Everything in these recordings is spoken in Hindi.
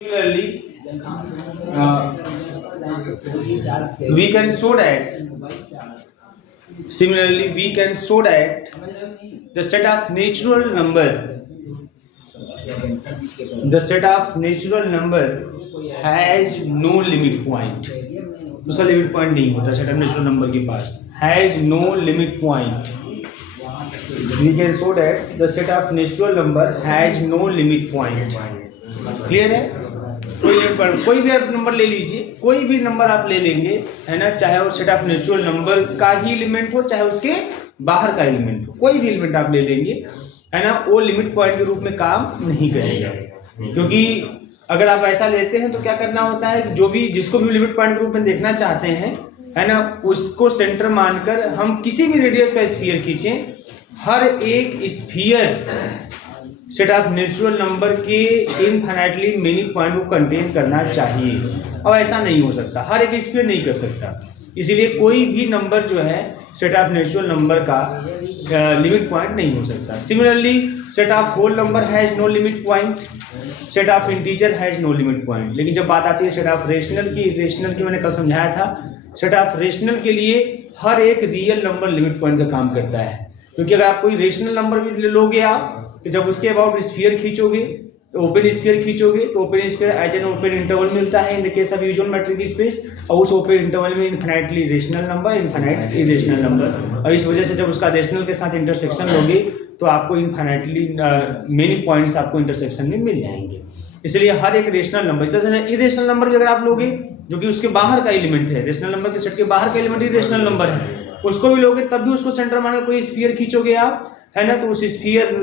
Similarly, we can show that the set of natural number has no limit point. उसका लिमिट पॉइंट नहीं होता सेट ऑफ नेचुरल नंबर के पास, has no limit point. We can show that the set of natural number has no limit point. Clear है? कोई भी आप नंबर ले लीजिए, कोई भी नंबर आप ले लेंगे, है ना, चाहे वो सेट ऑफ नेचुरल नंबर का ही एलिमेंट हो चाहे उसके बाहर का एलिमेंट हो, कोई भी एलिमेंट आप ले लेंगे, है ना, वो लिमिट पॉइंट के रूप में काम नहीं करेगा. क्योंकि अगर आप ऐसा लेते हैं तो क्या करना होता है, जो भी जिसको भी लिमिट पॉइंट के रूप में देखना चाहते हैं, है ना, उसको सेंटर मानकर हम किसी भी रेडियस का स्फीयर खींचें, हर एक sphere set of natural number के इनफाइनाइटली मेनी पॉइंट को कंटेन करना चाहिए. अब ऐसा नहीं हो सकता, हर एक स्फीयर नहीं कर सकता, इसीलिए कोई भी नंबर जो है सेट ऑफ नेचुरल नंबर का लिमिट पॉइंट नहीं हो सकता. Similarly set of whole number has no limit point, set of integer has no limit point. लेकिन जब बात आती है सेट ऑफ रेशनल की मैंने कल समझाया था, सेट ऑफ रेशनल के लिए हर एक रियल नंबर लिमिट पॉइंट का काम करता है. क्योंकि अगर आप कोई रेशनल नंबर भी लोगे आप, तो जब उसके अबाउट स्फीयर खींचोगे तो ओपन स्फीयर खींचोगे तो open sphere as an open interval मिलता है in the case of usual metric space, और उस ओपन इंटरवल में infinitely rational number, infinite irrational number, और इस वजह से जब उसका रेशनल के साथ इंटरसेक्शन लोगे तो आपको इनफाइनाइटली मेनी पॉइंट्स आपको इंटरसेक्शन में मिल जाएंगे. इसलिए हर एक रेशनल नंबर, इस तरह से इरेशनल नंबर भी अगर आप लोगे जो कि उसके बाहर का एलिमेंट है, रेशनल नंबर के सेट के बाहर का एलिमेंट इरेशनल नंबर है, उसको भी लोगे तब भी उसको सेंटर मानकर कोई स्फीयर खींचोगे आप, है ना, तो उस स्फीयर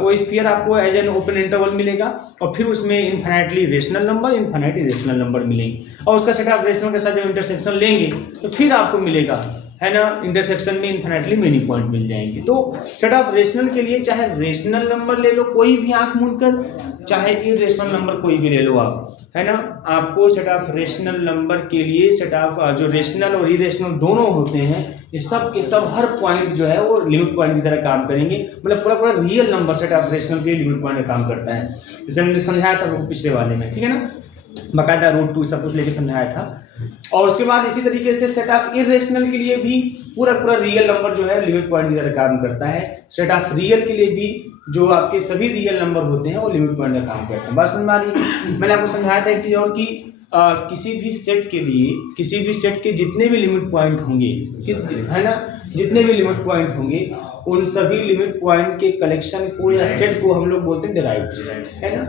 वो स्फीयर आपको एज एन ओपन इंटरवल मिलेगा, और फिर उसमें infinitely rational number, infinite irrational number मिलेंगे, और उसका सेट ऑफ रेशनल के साथ जब इंटरसेक्शन लेंगे तो फिर आपको मिलेगा, है ना, इंटरसेक्शन में इनफाइनाइटली मेनी पॉइंट मिल जाएंगे. तो सेट ऑफ रेशनल के लिए चाहे रेशनल नंबर ले लो कोई भी आंख मूंद कर, चाहे इरेशनल नंबर कोई भी ले लो आप, है ना, आपको सेट ऑफ रेशनल नंबर के लिए सेट ऑफ जो रेशनल और इरेशनल दोनों होते हैं, ये सब के सब हर पॉइंट जो है वो लिमिट पॉइंट की तरह काम करेंगे. मतलब पूरा real number set of rational के लिमिट पॉइंट का काम करता है. जैसे हमने समझाया था पिछले वाले में, ठीक है ना, बाकायदा रूट 2 सब कुछ लेके समझाया था. और उसके बाद इसी तरीके से सेट ऑफ इरेशनल के लिए भी पूरा रियल नंबर जो है लिमिट पॉइंट की तरह काम करता है. सेट ऑफ रियल के लिए भी जो आपके सभी रियल नंबर होते हैं वो लिमिट पॉइंट का काम करते हैं. बात समझ में आ रही है? मैंने आपको समझाया था एक चीज और कि किसी भी सेट के लिए, किसी भी सेट के जितने भी लिमिट पॉइंट होंगे, है ना, जितने भी लिमिट पॉइंट होंगे उन सभी लिमिट पॉइंट के कलेक्शन को या सेट को हम लोग बोलते हैं डिराइव्ड सेट, है ना.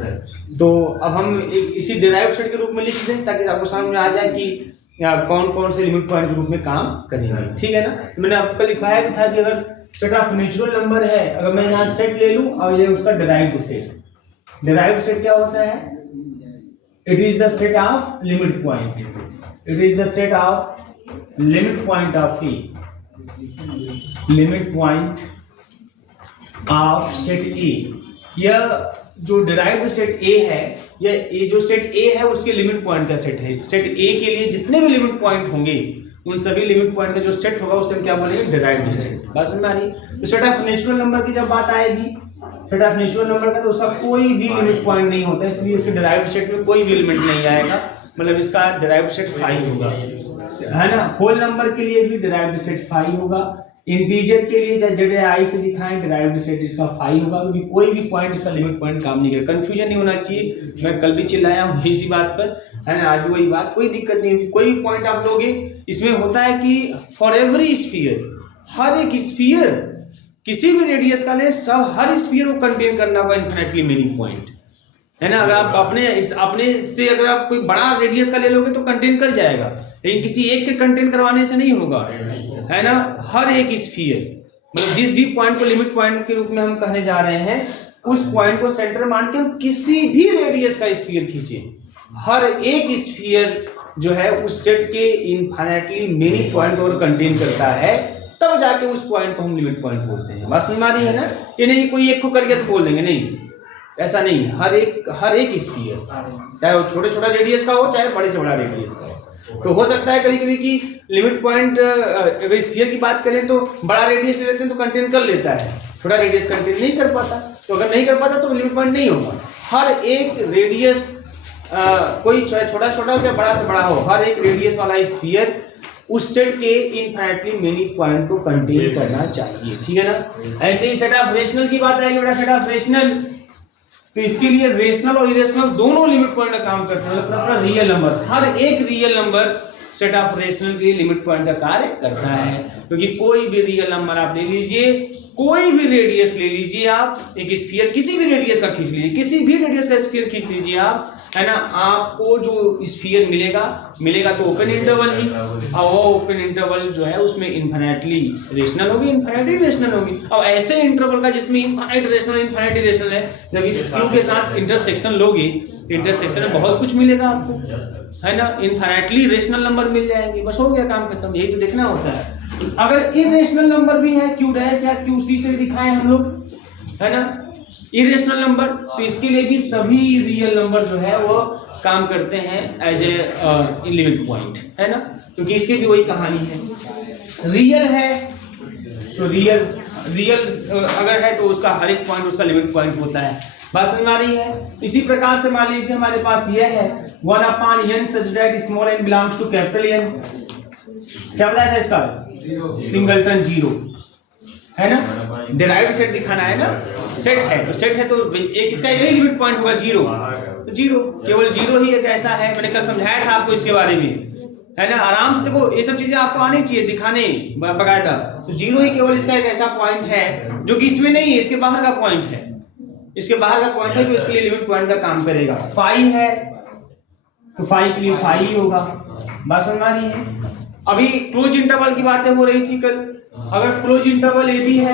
तो अब हम इसी डिराइव्ड सेट के रूप में लिख दें ताकि आपको समझ में आ जाए कि कौन कौन से लिमिट पॉइंट के रूप में काम करेंगे. ठीक है ना. तो मैंने आपको लिखवाया भी था कि अगर सेट ऑफ नेचुरल नंबर है, अगर मैं यहाँ सेट ले लूं और ये उसका डिराइव्ड सेट, डिराइव्ड सेट क्या होता है, it is the set of limit point, it is the set of limit point of A, limit point of set ए. यह जो डिराइव्ड सेट ए है, ये जो सेट ए है उसके लिमिट पॉइंट का सेट है. सेट ए के लिए जितने भी लिमिट पॉइंट होंगे उन सभी लिमिट पॉइंट का जो सेट होगा उसे हम क्या बोलेंगे, डिराइव्ड सेट. बात समझ में आ रही? तो सेट ऑफ नेचुरल नंबर की जब बात आएगी, सेट ऑफ नेचुरल नंबर का, तो उसका कोई भी लिमिट पॉइंट नहीं होता है, इसलिए इसके डिराइव्ड सेट में कोई भी एलिमेंट नहीं आएगा. मतलब इसका डिराइव्ड सेट 5 होगा, है ना. होल नंबर के लिए भी डिराइव्ड सेट 5 होगा. इंटीजर के लिए जेड आई से दिखाएं डिराइव्ड सेट इसका 5 होगा, क्योंकि कोई भी पॉइंट इसका लिमिट पॉइंट काम नहीं करेगा. कंफ्यूजन नहीं होना चाहिए, मैं कल भी चिल्लाया हूँ इसी बात पर, है ना, आज वही बात, कोई दिक्कत नहीं होगी. कोई भी पॉइंट आप लोगे, इसमें होता है कि फॉर एवरी स्फीयर, हर एक स्फीयर किसी भी रेडियस का ले, सब हर स्फीयर को कंटेन करना होगा इनफिनिटली मेनी पॉइंट, है ना. अगर आप अपने से अगर आप कोई बड़ा रेडियस का ले लोगे तो कंटेन कर जाएगा, लेकिन किसी एक के कंटेन करवाने से नहीं होगा, है ना. हर एक स्फीयर, मतलब जिस भी पॉइंट को लिमिट पॉइंट के रूप में हम कहने जा रहे हैं, उस पॉइंट को सेंटर मान के हम किसी भी रेडियस का स्फीयर खींचे, हर एक स्फीयर जो है उस सेट के इनफाइनाइटली मेनी पॉइंट और कंटेन करता है, तब जाके उस पॉइंट को हम लिमिट पॉइंट बोलते हैं. बात समझ में आ रही है ना. ये नहीं कोई एक को कर गया तो बोल देंगे, नहीं, ऐसा नहीं है. हर एक स्फीयर, चाहे वो छोटा रेडियस का हो चाहे बड़े से बड़ा रेडियस का हो. तो हो सकता है कभी कभी कि लिमिट पॉइंट, अगर स्फीयर की बात करें तो बड़ा रेडियस ले लेते हैं तो कंटेन कर लेता है, छोटा रेडियस कंटेन नहीं कर पाता. तो अगर नहीं कर पाता तो लिमिट पॉइंट नहीं होगा. हर एक रेडियस कोई छोटा छोटा हो या बड़ा से बड़ा हो, हर एक रेडियस वाला स्फीयर उस सेट के इनफिनिटली मेनी पॉइंट को कंटेन करना चाहिए, ठीक है ना। ऐसे ही सेट ऑफ रेशनल की बात आएगी बेटा, सेट ऑफ रेशनल, तो इसके लिए रेशनल और इरेशनल दोनों लिमिट पॉइंट का काम करते हैं, मतलब रियल नंबर, हर एक real number set of rational के लिए लिमिट पॉइंट का कार्य करता है। क्योंकि कोई भी रियल नंबर आप ले लीजिए, कोई भी रेडियस ले लीजिए, आप एक स्फीयर किसी भी रेडियस का खींच लीजिए, किसी भी रेडियस का स्फीयर खींच लीजिए आप, है ना, आपको जो स्फीयर मिलेगा तो ओपन इंटरवल ही, और वो ओपन इंटरवल जो है उसमें इनफिनिटली रेशनल होगी, इनफिनिटली रेशनल होगी। अब ऐसे इंटरवल का जिसमें इनफिनिट रेशनल है, जब इस क्यू के साथ इंटरसेक्शन लोगे, इंटरसेक्शन में बहुत कुछ मिलेगा आपको, है ना, इनफिनिटली रेशनल नंबर मिल जाएंगे, बस हो गया काम खत्म। यही तो देखना होता है। अगर इरेशनल नंबर भी है, क्यू डैश या क्यू सी से दिखाएं हम लोग, है ना, इरेशनल नंबर, तो इसके लिए भी सभी रियल नंबर जो है वो काम करते हैं एज ए लिमिट पॉइंट, है ना, क्योंकि इसकी भी वही कहानी है। रियल है तो रियल अगर है तो उसका हर एक पॉइंट उसका लिमिट पॉइंट होता है। बात समझ में आ रही है। इसी प्रकार से मान लीजिए हमारे पास यह है 1/n such that small n belongs to capital N, क्या बताया था इसका, सिंगलटन जीरो, है ना, डिराइव्ड सेट दिखाना है ना, सेट है तो एक इसका यही लिमिट पॉइंट होगा जीरो, तो जीरो, केवल जीरो ही एक ऐसा है, मैंने कल समझाया था आपको इसके बारे में, है ना, आराम से देखो, ये सब चीजें आपको आनी चाहिए दिखाने बकायदा। तो जीरो ही केवल इसका एक ऐसा पॉइंट है जो कि इसमें नहीं है, इसके बाहर का पॉइंट है, इसके बाहर का पॉइंट है जो इसके लिए लिमिट पॉइंट का काम करेगा। फाई है तो फाई के लिए फाई ही होगा। बात समझ आ रही है। अभी क्लोज इंटरवल की बातें हो रही थी कल, अगर क्लोज इंटरवल ए बी है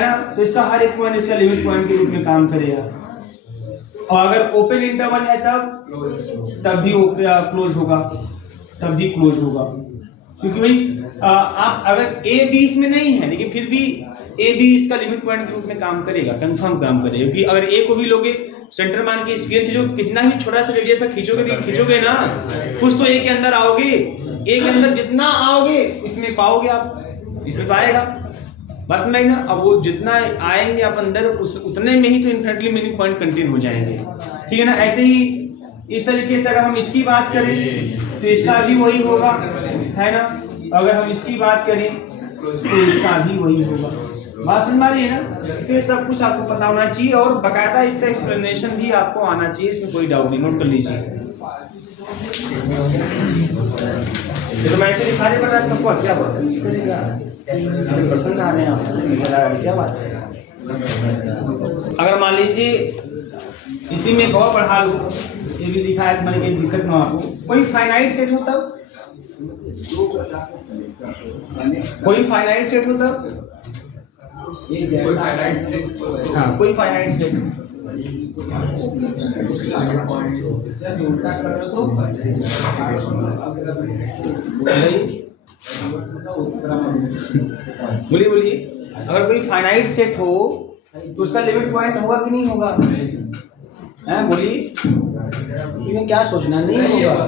ना, तो इसका हर एक पॉइंट इसका लिमिट पॉइंट के रूप में काम करेगा। और अगर ओपन इंटरवल है तब भी क्लोज होगा, क्योंकि भाई आप अगर ए बी इसमें नहीं है लेकिन फिर भी ए बी इसका लिमिट पॉइंट के रूप में काम करेगा, कंफर्म काम करेगा। क्योंकि अगर ए को भी लोगे सेंटर मान के स्फीयर खींचो, कितना भी छोटा सा रेडियस खींचोगे ना, कुछ तो ए के अंदर आओगे, ए के अंदर जितना आओगे इसमें पाओगे आप, इसमें पाएगा, बस में ना। अब वो जितना आएंगे आप अंदर उतने में ही तो इनफिनिटली मेनी पॉइंट कंटेन हो जाएंगे, ठीक है ना। ऐसे ही इस तरीके से अगर हम इसकी बात करें तो इसका भी वही होगा, है ना, अगर हम इसकी बात करें तो इसका भी वही होगा। बात समझ में आ रही है ना। इसके सब कुछ आपको पता होना चाहिए और बकायदा इसका एक्सप्लेनेशन भी आपको आना चाहिए, इसमें कोई डाउट नहीं, नोट कर लीजिए। तो मैं ऐसे दिखा रहे बता सबको, क्या बात है, पसंद आ रहे हैं आपको, क्या बात है। अगर मान लीजिए इसी में बहुत बढ़ा लूं, ये भी दिखाया मैंने, कोई दिक्कत ना आपको, कोई फाइनाइट सेट होता, कोई फाइनाइट सेट होता, हाँ कोई फाइनाइट सेट, बोलिए अगर कोई फाइनाइट सेट हो तो उसका लिमिट पॉइंट होगा कि नहीं होगा, हैं बोलिए, क्या सोचना, नहीं होगा,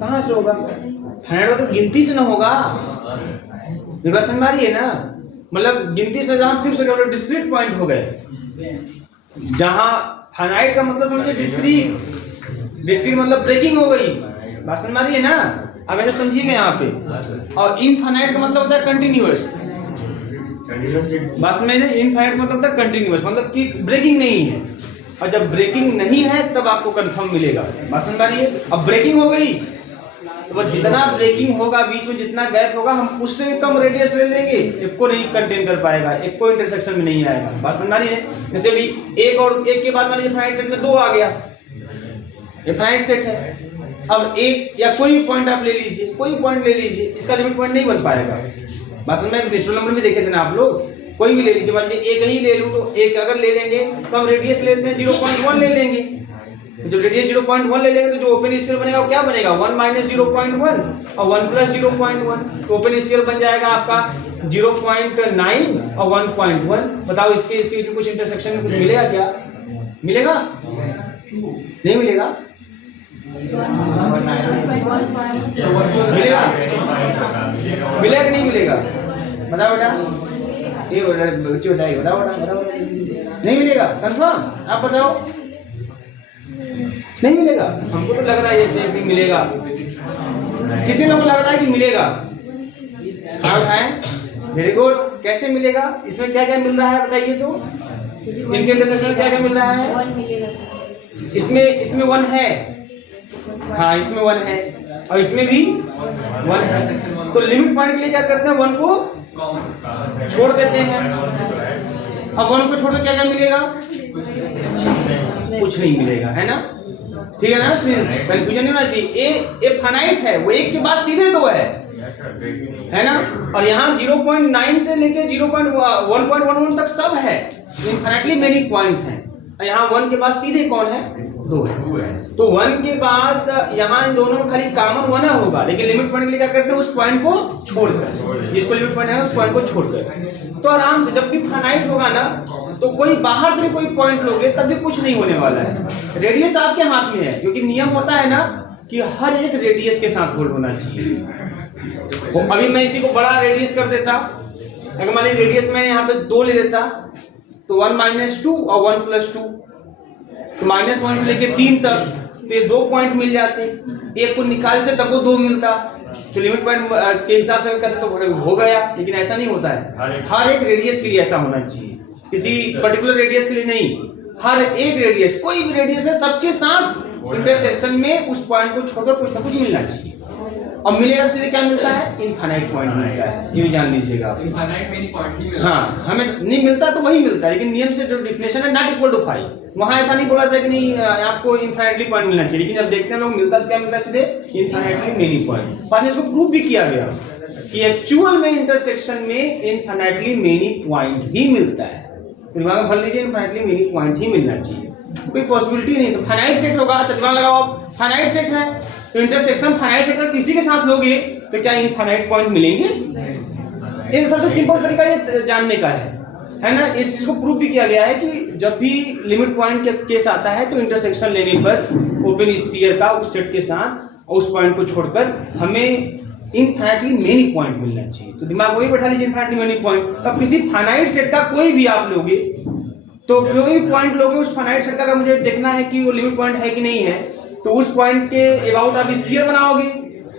कहाँ से होगा, फाइनाइट तो गिनती से ना होगा, समझ में आ रही है ना, मतलब गिनती से जहां फिक्स हो गया डिस्क्रीट पॉइंट हो गए, जहां फाइनाइट का मतलब समझिए डिस्क्रीट मतलब ब्रेकिंग हो गई, बात समझ में आ रही है ना। अब ऐसे समझिएगा यहाँ पे, और इनफाइनाइट का मतलब होता है कंटिन्यूअस, बात में इनफाइनाइट मतलब होता है कंटिन्यूअस, मतलब कि ब्रेकिंग नहीं है, और जब ब्रेकिंग नहीं है तब आपको कंफर्म मिलेगा, बात समझ में आ रही है। अब ब्रेकिंग हो गई तो बस जितना ब्रेकिंग होगा, बीच में जितना गैप होगा, हम उससे भी कम रेडियस ले लेंगे, एक को नहीं कंटेन कर पाएगा, एक को इंटरसेक्शन में नहीं आएगा, बात समझ रही है। जैसे भी एक और एक के बाद मान लीजिए फाइनाइट सेट में 2 आ गया, ये फाइनाइट सेट है। अब एक या कोई भी पॉइंट आप ले लीजिए, कोई पॉइंट ले लीजिए, इसका लिमिट पॉइंट नहीं बन पाएगा, बात समझ में। नेचुरल नंबर में देखे थे ना आप लोग, कोई भी ले लीजिए, मान लीजिए एक ही ले लूँ तो एक अगर ले लेंगे तो हम रेडियस लेते हैं 0.1 ले लेंगे, जब रेडियस 0.1 ले लेंगे तो जो ओपन स्फीयर बनेगा वो क्या बनेगा, 1 - 0.1 और 1 + 0.1, तो ओपन स्फीयर बन जाएगा आपका 0.9 और 1.1। बताओ इसके कुछ इंटरसेक्शन में कुछ मिलेगा क्या, मिलेगा नहीं मिलेगा, मिलेगा कि नहीं मिलेगा, बताओ बेटा, ये बच्चे बताइए, बताओ नहीं मिलेगा, कंफर्म आप बताओ, नहीं मिलेगा? हमको तो लग रहा है जैसे कि मिलेगा। कितने लोगों को लग रहा है कि मिलेगा? हाँ है, वेरी गुड। कैसे मिलेगा? इसमें क्या क्या मिल रहा है बताइए तो। इनके इंटरसेक्शन में क्या क्या मिल रहा है? इसमें 1 है, हाँ इसमें 1 है और इसमें भी 1 है। तो लिमिट पॉइंट के लिए क्या करते हैं? 1 को छोड़ देते हैं। अब 1 को छोड़ के क्या क्या मिलेगा? कुछ नहीं मिलेगा, है ना? ठीक है ना? कंफ्यूजन नहीं होना चाहिए। ए फाइनाइट है, वो 1 के बाद सीधे 2 है ना? और यहाँ 0.9 से लेके 1.11 तक सब है, इनफाइनाइटली मेनी पॉइंट है। यहाँ 1 के बाद सीधे कौन है? 2 है। तो 1 के बाद यहाँ इन दोनों में खाली कॉमन 1 होगा, लेकिन लिमिट पॉइंट के लिए क्या करते हैं? उस पॉइंट को छोड़कर, जिसको लिमिट पॉइंट है उस पॉइंट को छोड़कर। तो आराम से जब भी फाइनाइट होगा ना, तो कोई बाहर से भी कोई पॉइंट लोगे तब भी कुछ नहीं होने वाला है। रेडियस आपके हाथ में है, क्योंकि नियम होता है ना कि हर एक रेडियस के साथ होल्ड होना चाहिए। तो अभी मैं इसी को बड़ा रेडियस कर देता, अगर मान लीजिए रेडियस मैंने यहाँ पे 2 ले लेता, तो 1 - 2 और 1 + 2, तो -1 से लेके 3 तक, तो ये 2 पॉइंट मिल जाते। एक को निकालते तब वो 2 मिलता, तो लिमिट पॉइंट के हिसाब से करते तो हो गया। लेकिन ऐसा नहीं होता है, हर एक रेडियस के लिए ऐसा होना चाहिए, किसी पर्टिकुलर रेडियस के लिए नहीं। हर एक रेडियस, कोई भी रेडियस है, सबके साथ इंटरसेक्शन में उस पॉइंट को छोड़कर कुछ ना कुछ मिलना चाहिए। और मिलेगा तो क्या मिलता है? इनफाइनाइट पॉइंट मिलता है, ये भी जान लीजिएगा। इनफाइनाइट मेनी पॉइंट ही मिलता है। हाँ, हमें नहीं मिलता तो वही मिलता है, लेकिन नियम से जो डिफिनेशन है नॉट इक्वल टू 5, वहाँ ऐसा नहीं बोला था कि नहीं आपको इनफाइनाइटली पॉइंट मिलना चाहिए। लेकिन जब देखते हैं लोग मिलता तो क्या मिलता है? सीधे इनफाइनाइटली मेनी पॉइंट। और इसको प्रूव भी किया गया कि एक्चुअल में इंटरसेक्शन में इनफाइनाइटली मेनी पॉइंट ही मिलता है। तो दिमाग में भर लीजिए, इनफाइनाइटली मेनी पॉइंट ही मिलना चाहिए, कोई पॉसिबिलिटी नहीं। तो फाइनाइट सेट होगा, तो दिमाग लगाओ आप, फाइनाइट सेट है तो इंटरसेक्शन फाइनाइट सेट का किसी के साथ लोगे तो क्या इनफाइनाइट पॉइंट मिलेंगे? ये सबसे सिंपल तरीका ये जानने का है ना? इस चीज को प्रूव भी किया गया है कि जब भी लिमिट पॉइंट के केस आता है तो इंटरसेक्शन लेने पर ओपन स्फीयर का उस सेट के साथ और उस पॉइंट को छोड़कर हमें इनफाइनाइटली मेनी पॉइंट मिलना चाहिए। तो दिमाग वही बैठा लीजिए, इनफाइनाइटली मेनी पॉइंट। अब किसी फाइनाइट सेट का कोई भी आप लोगे तो कोई भी पॉइंट लोगे उस फाइनाइट सेट का, अगर मुझे देखना है कि वो लिमिट पॉइंट है कि नहीं है, तो उस पॉइंट के अबाउट आप स्फीयर बनाओगे।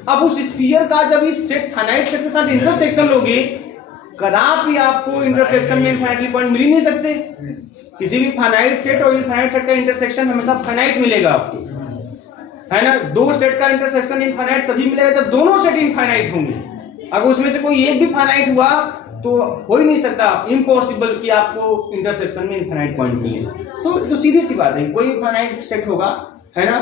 अब उस स्फीयर का जब इस सेट फाइनाइट सेट के साथ इंटरसेक्शन लोगे, कदापि आपको इंटरसेक्शन में इनफाइनाइटली पॉइंट मिल ही नहीं सकते। किसी भी फाइनाइट सेट और इनफाइनाइट सेट का इंटरसेक्शन हमेशा फाइनाइट मिलेगा आपको, है ना? 2 सेट का इंटरसेक्शन इनफाइनाइट तभी मिलेगा जब दोनों सेट इनफाइनाइट होंगे। अगर उसमें से कोई एक भी फाइनाइट हुआ तो हो ही नहीं सकता, इम्पॉसिबल कि आपको इंटरसेक्शन में इनफाइनाइट पॉइंट मिले। तो सीधी सी बात है, कोई फाइनाइट सेट होगा, है ना,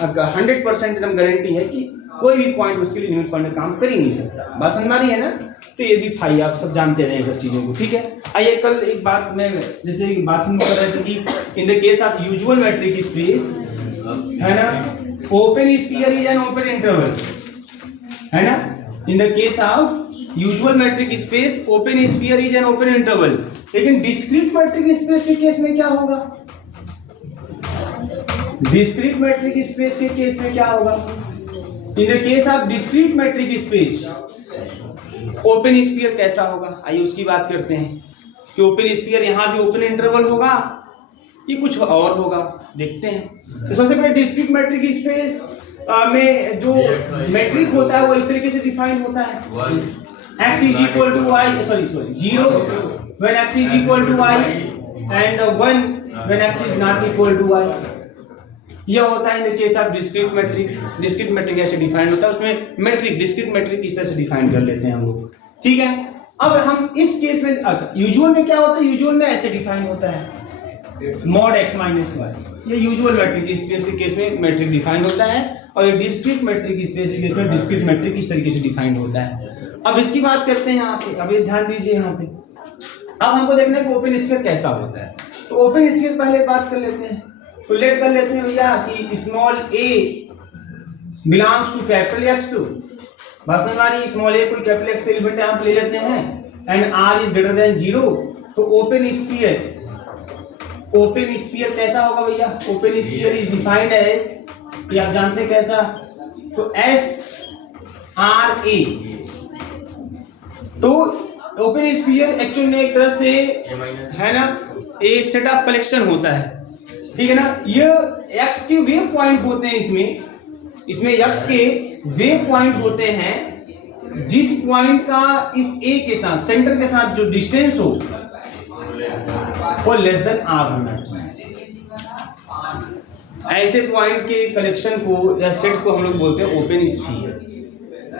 100% एकदम गारंटी है कि कोई भी पॉइंट उसके लिए लिमिट पॉइंट में काम कर ही नहीं सकता। बात समझ में आ रही है ना? तो ये भी फाई आप सब जानते रहे सब चीजों को, ठीक है? आइए कल एक बात मैं जैसे बात हम कर रहे थे कि in the case of usual metric space, है ना, open sphere is an open interval, है ना? In the case of usual metric space open sphere is an open interval. लेकिन डिस्क्रीट मेट्रिक स्पेस के केस में क्या होगा? डिस्क्रीट मेट्रिक स्पेस के केस में क्या होगा? In the case of discrete metric space open sphere कैसा होगा? आइए उसकी बात करते हैं कि ओपन स्फीयर यहाँ भी ओपन इंटरवल होगा कि कुछ और होगा, देखते हैं। तो सबसे पहले डिस्क्रीट मेट्रिक स्पेस में जो मेट्रिक होता है वो इस तरीके से डिफाइन होता है, x is equal to y, sorry 0 when x is equal to y and 1 when x is not equal to y। यह होता है in the case of discrete metric. Discrete metric ऐसे डिफाइन होता है, उसमें मेट्रिक डिस्क्रीट मेट्रिक इस तरह से डिफाइन कर लेते हैं हम लोग, ठीक है? अब हम इस केस में यूजुअल में क्या होता है? यूजुअल में ऐसे डिफाइन होता है mod x minus y, ये यूजुअल मेट्रिक स्पेस के केस में मेट्रिक डिफाइन होता है, और ये डिस्क्रीट मेट्रिक स्पेस के केस में डिस्क्रीट मेट्रिक इस तरीके से डिफाइन होता है। अब इसकी बात करते हैं यहाँ पे, अब ये ध्यान दीजिए यहाँ पे। अब हमको देखना है कि ओपन स्फीयर कैसा होता है। तो ओपन स्फीयर पहले बात कर लेते हैं, तो लेट कर लेते हैं भैया कि small a belongs to capital X, बात समझ आ रही है? स्मॉल a कोई कैपिटल X एलिमेंट यहाँ पे ले लेते हैं and r is greater than 0। तो ओपन स्फीयर कैसा होगा भैया? Open sphere is defined as, ये आप जानते हैं कैसा, तो SRA। तो ओपन स्फीयर एक्चुअल में एक तरह से, है ना, ए सेट ऑफ कलेक्शन होता है, ठीक है ना। ये x के वे पॉइंट होते हैं, इसमें x के वे पॉइंट होते हैं जिस पॉइंट का इस a के साथ, सेंटर के साथ जो डिस्टेंस हो वो लेस देन r होना चाहिए। ऐसे पॉइंट के कलेक्शन को या सेट को हम लोग बोलते हैं ओपन स्फीयर,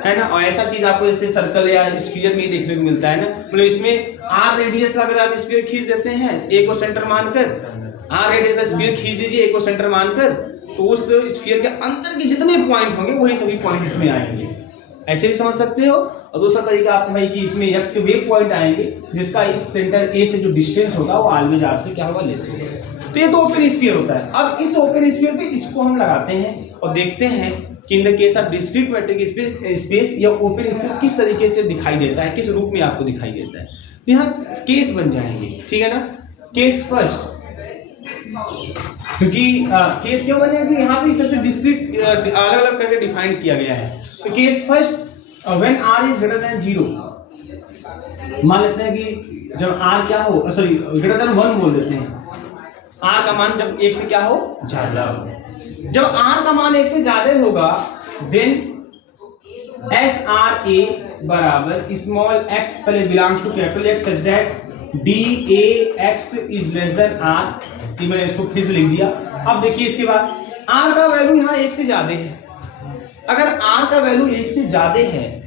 है ना। और ऐसा चीज आपको जैसे सर्कल या स्फीयर में ही देखने को मिलता है ना। मतलब इसमें r रेडियस का अगर आप स्फीयर खींच देते हैं, a को सेंटर मानकर, r रेडियस का स्फीयर खींच दीजिए a को सेंटर मानकर, तो उस स्फीयर के अंदर के जितने पॉइंट होंगे वही सभी पॉइंट इसमें आएंगे। ऐसे भी समझ सकते हो। और दूसरा तरीका आपका भाई कि इसमें x के वे पॉइंट आएंगे जिसका इस सेंटर a से जो डिस्टेंस होगा वो ऑलवेज r से क्या होगा, लेस होगा। तो ये तो ओपन स्फीयर होता है। अब इस ओपन स्फीयर पे इसको हम लगाते हैं और देखते हैं कि in the case of discrete matric space या ओपन स्फीयर किस तरीके से दिखाई देता है, किस रूप में आपको दिखाई देता है। तो यहाँ केस बन जाएंगे, ठीक है ना। केस फर्स्ट, क्योंकि केस क्यों बनेगा कि यहाँ पे इस तरह से डिस्क्रीट अलग अलग करके डिफाइन किया गया है। तो case first, when r is greater than 0, मान लेते हैं कि जब r क्या हो, सॉरी ग्रेटर देन 1 बोल देते हैं, r का मान जब 1 से क्या हो, ज्यादा हो। जब r का मान 1 से ज्यादा होगा देन SRA बराबर स्मॉल x पहले belongs to capital X such that DAX is less than r। मैंने इसको फिर से लिख दिया। अब देखिए इसके बाद r का वैल्यू यहाँ 1 से ज्यादा है। अगर r का वैल्यू 1 से ज्यादा है